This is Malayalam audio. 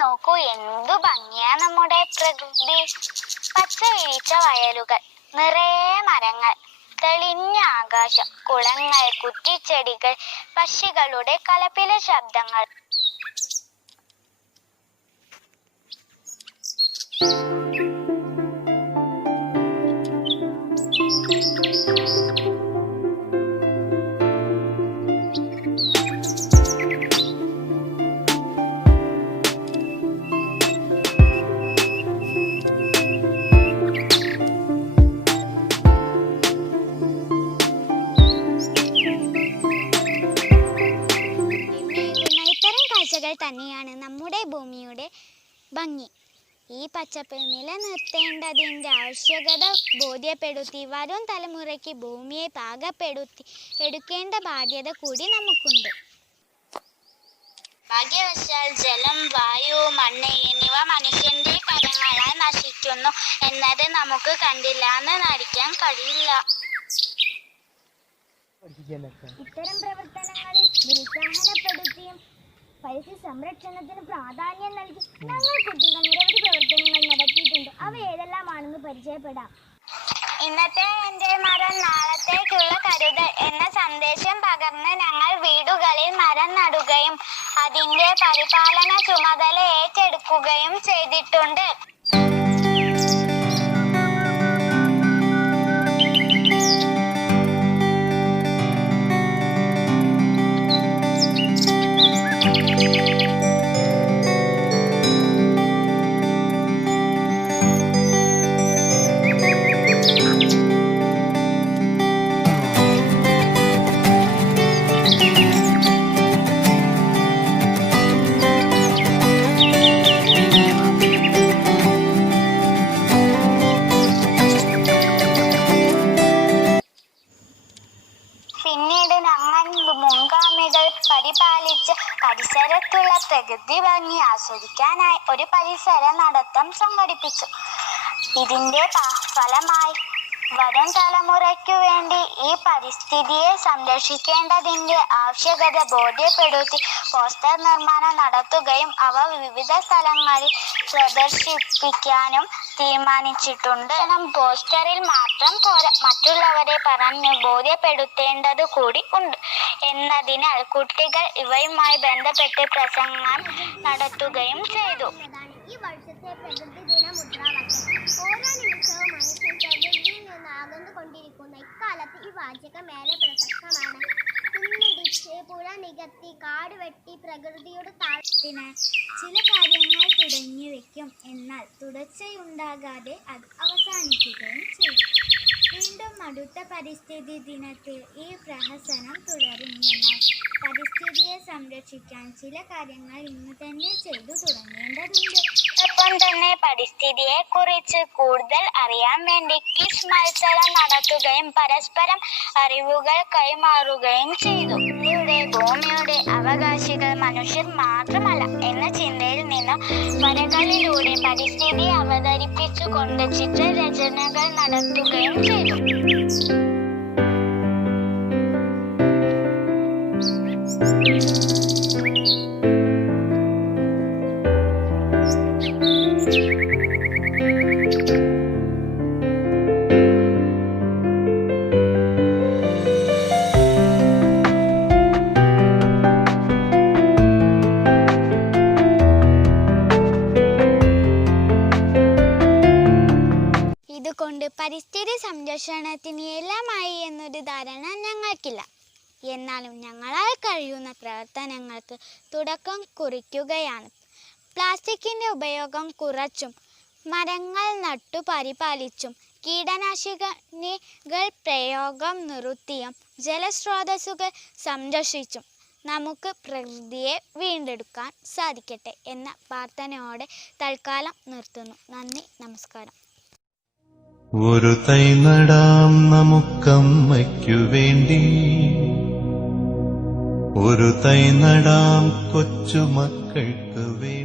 നോക്കൂ, എന്തു ഭംഗിയാ നമ്മുടെ പ്രകൃതി. പച്ച വിരിച്ച വയലുകൾ, നിറയെ മരങ്ങൾ, തെളിഞ്ഞ ആകാശം, കുളങ്ങൾ, കുറ്റിച്ചെടികൾ, പക്ഷികളുടെ കലപില ശബ്ദങ്ങൾ. തന്നെയാണ് നമ്മുടെ ഭൂമിയുടെ ഭംഗി. ഈ പച്ചപ്പ് നിലനിർത്തേണ്ടതിൻ്റെ ആവശ്യകത ബോധ്യപ്പെടുത്തി വരും തലമുറയ്ക്ക് ഭൂമിയെ പാകപ്പെടുത്തി എടുക്കേണ്ട ബാധ്യത കൂടി നമുക്കുണ്ട്. ഭാഗ്യവശാൽ ജലം, വായു, മണ്ണ് എന്നിവ മനുഷ്യന്റെ കരങ്ങളാൽ നശിക്കുന്നു എന്നത് നമുക്ക് കണ്ടില്ല എന്ന് നടിക്കാൻ കഴിയില്ല. ഇത്തരം പ്രവർത്തനങ്ങളിൽ നിരുത്സാഹപ്പെടുത്തിയും പരിസ്ഥിതി സംരക്ഷണത്തിന് പ്രാധാന്യം നൽകി ഞങ്ങൾ കുട്ടികൾ നിരവധി പ്രവർത്തനങ്ങൾ നടത്തിയിട്ടുണ്ട്. അവ ഏതെല്ലാമാണെന്ന് പരിചയപ്പെടാം. ഇന്നത്തെ എൻ്റെ മരം നാളത്തേക്കുള്ള കരുതൽ എന്ന സന്ദേശം പകർന്ന് ഞങ്ങൾ വീടുകളിൽ മരം നടുകയും അതിൻ്റെ പരിപാലന ചുമതല ഏറ്റെടുക്കുകയും ചെയ്തിട്ടുണ്ട്. പിന്നീട് ഞങ്ങൾ മുൻഗാമികൾ പരിപാലിച്ച് പരിസരത്തുള്ള പ്രകൃതി ഭംഗി ആസ്വദിക്കാനായി ഒരു പരിസര നടത്തം സംഘടിപ്പിച്ചു. ഇതിന്റെ ഫലമായി വരും തലമുറയ്ക്കു വേണ്ടി ഈ പരിസ്ഥിതിയെ സംരക്ഷിക്കേണ്ടതിന്റെ ആവശ്യകത ബോധ്യപ്പെടുത്തി പോസ്റ്റർ നിർമ്മാണം നടത്തുകയും അവ വിവിധ സ്ഥലങ്ങളിൽ പ്രദർശിപ്പിക്കാനും തീരുമാനിച്ചിട്ടുണ്ട്. പോസ്റ്ററിൽ മാത്രം പോരാ, മറ്റുള്ളവരെ പറഞ്ഞ് ബോധ്യപ്പെടുത്തേണ്ടത് കൂടി ഉണ്ട് എന്നതിനാൽ കുട്ടികൾ ഇവയുമായി ബന്ധപ്പെട്ട് പ്രസംഗം നടത്തുകയും ചെയ്തു. ഈ വർഷത്തെ പ്രകൃതി ദിന മുദ്രാവാക്യം ഓരോ നിമിഷവും മനുഷ്യൻ പ്രകൃതിയിൽ നിന്ന് അകന്നുകൊണ്ടിരിക്കുന്ന ഇക്കാലത്ത് ഈ വാചകം ഏറെ പ്രസക്തമാണ്. കുന്നിടിച്ച്, പുഴ നികത്തി, കാട് വെട്ടി പ്രകൃതിയുടെ താഴ്ത്തിനാൽ ചില കാര്യങ്ങൾ തുടങ്ങി വയ്ക്കും. എന്നാൽ തുടർച്ചയുണ്ടാകാതെ അത് അവസാനിക്കുകയും ചെയ്യും. വീണ്ടും അടുത്ത പരിസ്ഥിതി ദിനത്തിൽ ഈ പ്രഹസനം തുടരും. എന്നാൽ പരിസ്ഥിതിയെ സംരക്ഷിക്കാൻ ചില കാര്യങ്ങൾ ഇന്ന് തന്നെ ചെയ്തു തുടങ്ങേണ്ടതുണ്ട്. ഒപ്പം തന്നെ പരിസ്ഥിതിയെ കുറിച്ച് കൂടുതൽ അറിയാൻ വേണ്ടി ക്വിസ് മത്സരം നടത്തുകയും പരസ്പരം അറിവുകൾ കൈമാറുകയും ചെയ്തു. ഭൂമിയുടെ അവകാശികൾ മനുഷ്യർ മാത്രമല്ല എന്ന ചിന്തയിൽ നിന്ന് വരകളിലൂടെ പരിസ്ഥിതിയെ അവതരിപ്പിച്ചുകൊണ്ട് ചിത്രരചനകൾ നടത്തുകയും ചെയ്തു. ഇതുകൊണ്ട് പരിസ്ഥിതി സംരക്ഷണത്തിന് എല്ലാമായി എന്നൊരു ധാരണ ഞങ്ങൾക്കില്ല. എന്നാലും ഞങ്ങളാൽ കഴിയുന്ന പ്രവർത്തനങ്ങൾക്ക് തുടക്കം കുറിക്കുകയാണ്. പ്ലാസ്റ്റിക്കിൻ്റെ ഉപയോഗം കുറച്ചും മരങ്ങൾ നട്ടു പരിപാലിച്ചും കീടനാശിനികൾ പ്രയോഗം നിർത്തിയും ജലസ്രോതസ്സുകൾ സംരക്ഷിച്ചും നമുക്ക് പ്രകൃതിയെ വീണ്ടെടുക്കാൻ സാധിക്കട്ടെ എന്ന പ്രാർത്ഥനയോടെ തൽക്കാലം നിർത്തുന്നു. നന്ദി, നമസ്കാരം. ഒരു തൈ നടാം നമുക്കമ്മയ്ക്കു വേണ്ടി, ഒരു തൈ നടാം കൊച്ചുമക്കൾക്ക് വേണ്ടി.